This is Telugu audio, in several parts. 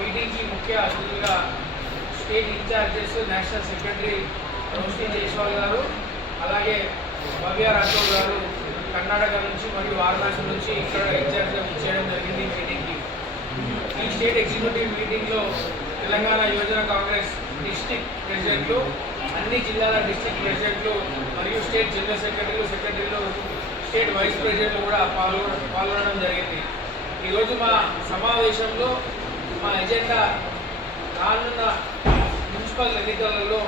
మీటింగ్కి ముఖ్య అతిథులుగా state in-charges national secretary Roshi Jaiswal గారు, అలాగే భవ్య రాథోడ్ గారు కర్ణాటక నుంచి మరియు వారణాసి నుంచి ఇక్కడ ఇన్ఛార్జ్గా చేయడం జరిగింది మీటింగ్కి. ఈ స్టేట్ ఎగ్జిక్యూటివ్ మీటింగ్లో తెలంగాణ యువజన కాంగ్రెస్ డిస్ట్రిక్ట్ ప్రెసిడెంట్లు, అన్ని జిల్లాల డిస్ట్రిక్ట్ ప్రెసిడెంట్లు మరియు స్టేట్ జనరల్ సెక్రటరీలు, స్టేట్ వైస్ ప్రెసిడెంట్లు కూడా పాల్గొనడం జరిగింది. ఈరోజు మా సమావేశంలో మా ఎజెండా రానున్న మున్సిపల్ ఎన్నికలలో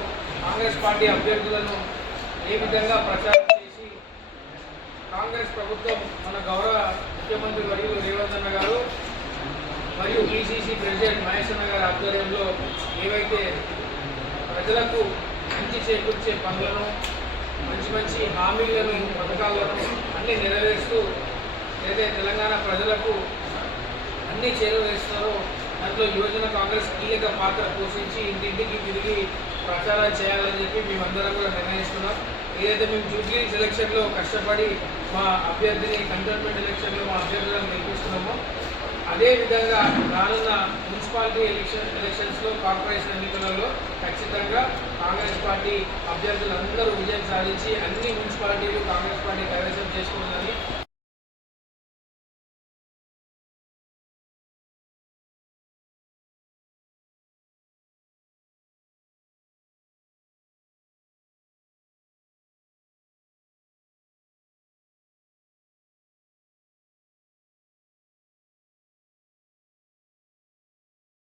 కాంగ్రెస్ పార్టీ అభ్యర్థులను ఏ విధంగా ప్రచారం చేసి కాంగ్రెస్ ప్రభుత్వం మన గౌరవ ముఖ్యమంత్రి వర్యులు రేవంత్ అన్న గారు మరియు పిసిసి ప్రెసిడెంట్ మహేష్ అన్న గారి ఆధ్వర్యంలో ఏవైతే ప్రజలకు మంచి చేకూర్చే పనులను, మంచి హామీలను, పథకాలను అన్నీ నెరవేరుస్తూ ఏదైతే తెలంగాణ ప్రజలకు అన్నీ చేరువేస్తారో దాంట్లో యువజన కాంగ్రెస్ కీలక పాత్ర పోషించి ఇంటింటికి తిరిగి ప్రచారం చేయాలని చెప్పి మేమందరం కూడా నిర్ణయిస్తున్నాం. ఏదైతే మేము జూబ్లీ ఎలక్షన్లో కష్టపడి మా అభ్యర్థిని, కంటోన్మెంట్ ఎలక్షన్లో మా అభ్యర్థులను గెలిపిస్తున్నామో అదేవిధంగా రానున్న మున్సిపాలిటీ ఎలక్షన్స్లో, కార్పొరేషన్ ఎన్నికలలో ఖచ్చితంగా కాంగ్రెస్ పార్టీ అభ్యర్థులందరూ విజయం సాధించి అన్ని మున్సిపాలిటీలు కాంగ్రెస్ పార్టీ కైవసం చేసుకుంటుందని